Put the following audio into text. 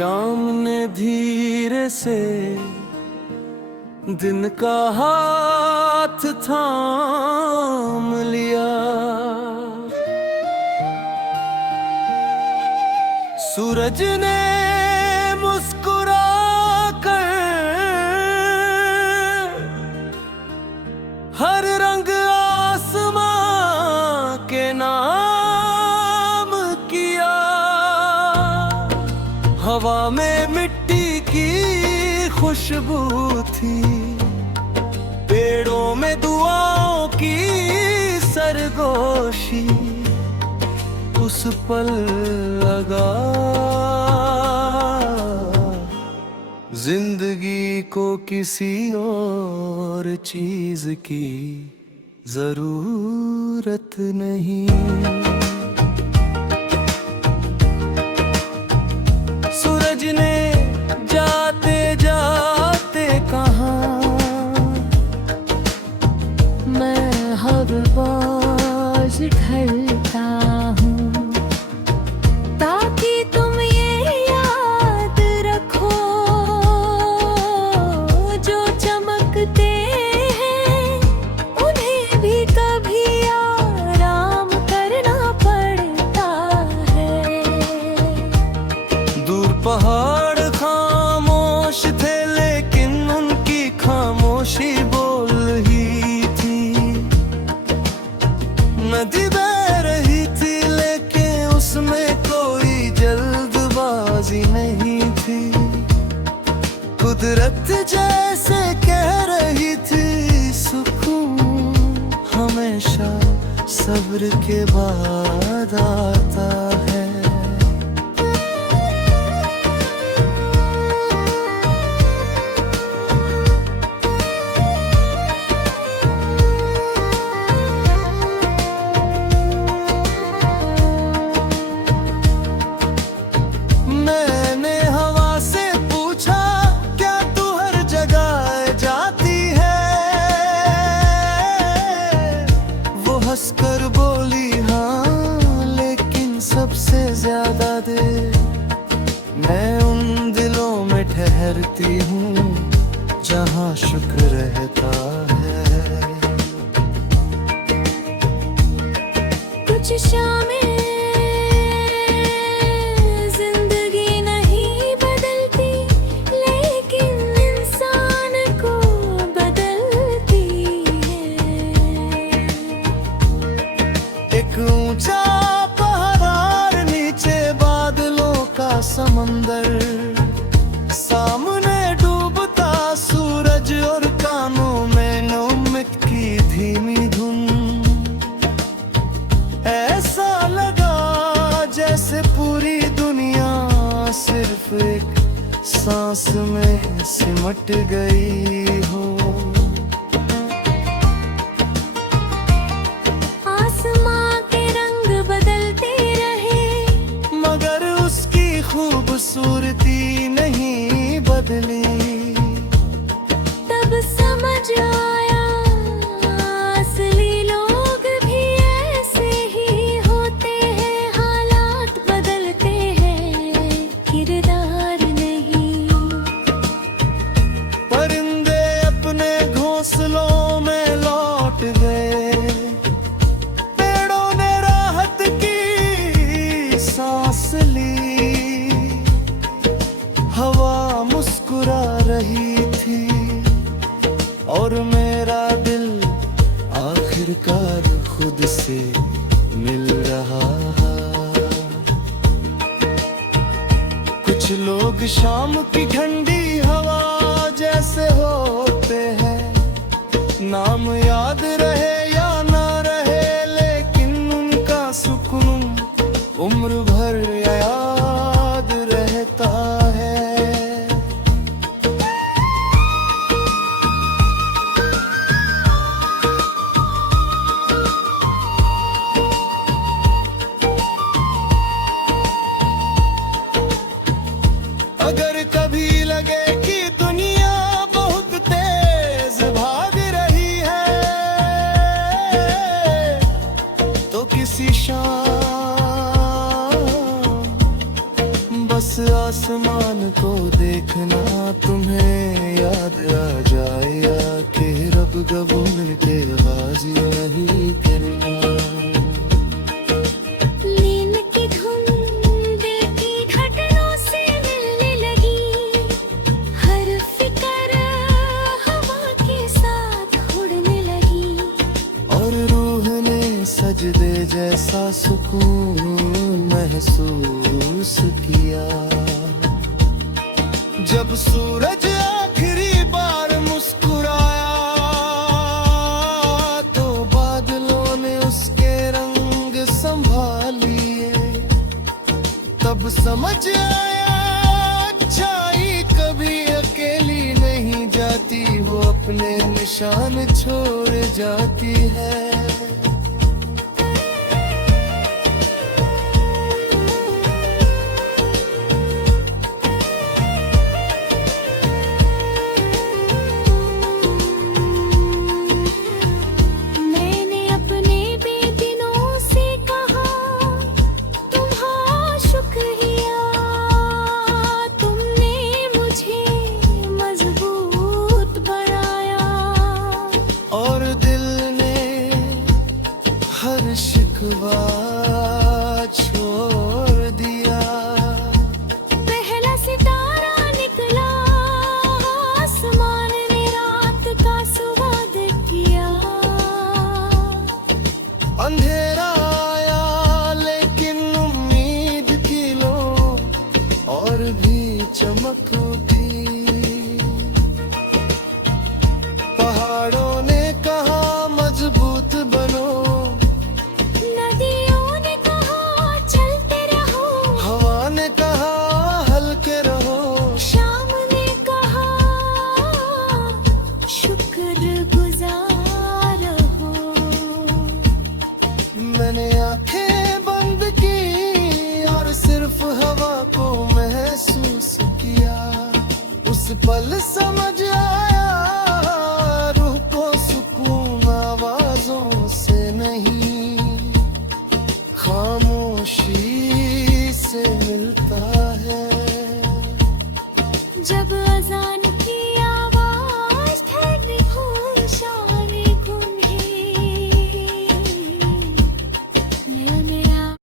शाम ने धीरे से दिन का हाथ थाम लिया। सूरज ने मुस्कुरा कर हर रंग आसमां के नाम किया। हवा में मिट्टी की खुशबू थी, पेड़ों में दुआओं की सरगोशी उस पल लगा। जिंदगी को किसी और चीज की जरूरत नहीं। सूरज ने जाते जाते कहा, मैं हर बाज ढलता हूँ ताकि तुम ये याद रखो, जो चमकते हैं उन्हें भी कभी आराम करना पड़ता है। दूर पहाड़ खामोश थे लेकिन उनकी खामोशी बोल रही थी। नदी बह रही थी लेकिन उसमें कोई जल्दबाजी नहीं थी। कुदरत जैसे कह रही थी, सुकून हमेशा सब्र के बाद आता है। मैंने हवा से पूछा, क्या तू हर जगह जाती है? वो हंसकर बोली, हाँ लेकिन सबसे ज्यादा देर मैं उन दिलों में ठहरती हूँ जहाँ शुक्र रहता है। कुछ शामें जिंदगी नहीं बदलती लेकिन इंसान को बदलती है। एक ऊंचा पहाड़, नीचे बादलों का समंदर, सामने डूबता सूरज और कानों में नोमित की धीमी धुन। ऐसा लगा जैसे पूरी दुनिया सिर्फ एक सांस में सिमट गई हो। आसमां के रंग बदलते रहे मगर उसकी खूबसूरती नहीं बदली। तब समझ आया असली लोग भी ऐसे ही होते हैं। हालात बदलते हैं, किरदार नहीं। परिंदे अपने घोंसलों में लौट गए, पेड़ों ने राहत की सांस ली। हवा मुस्कुरा रही थी और मेरा दिल आखिरकार खुद से मिल रहा। कुछ लोग शाम की ठंडी हवा जैसे होते हैं, नाम याद रहे या ना रहे लेकिन उनका सुकून उम्र भर याद रहता है। अगर कभी लगे कि दुनिया बहुत तेज भाग रही है तो किसी शाम बस आसमान को देखना, तुम्हें याद आ जाएगा कि रब गबू मिलके हाजिर नहीं करना। नींद की धुन दिल की धड़कनों से मिलने लगी, हर फिक्र हवा के साथ उड़ने लगी, और रूह ने सजदे जैसा सुकून महसूस किया। जब सूरज आखिरी बार मुस्कुराया, तो बादलों ने उसके रंग संभाल लिए। तब समझ आया अच्छाई कभी अकेली नहीं जाती, वो अपने निशान छोड़ जाती है। मैंने अपने बेदिनों से कहा, तुम्हारा शुक्रिया, तुमने मुझे मजबूत बनाया। और दिल ने हर शिकवा छोड़ दिया। पहला सितारा निकला, आसमान ने रात का स्वाद किया। अंधेरा आया लेकिन उम्मीद की लो और भी चमक उठी। पहाड़ों ने कहा मजबूत बनो, नदियों ने कहा चलते रहो, हवा ने कहा हल्के रहो। शाम ने कहा शुक्रगुजार हो। मैंने आंखें बंद की और सिर्फ हवा को महसूस किया। उस पल समझ आया रूह को सुकून आवाजों से नहीं, खामोशी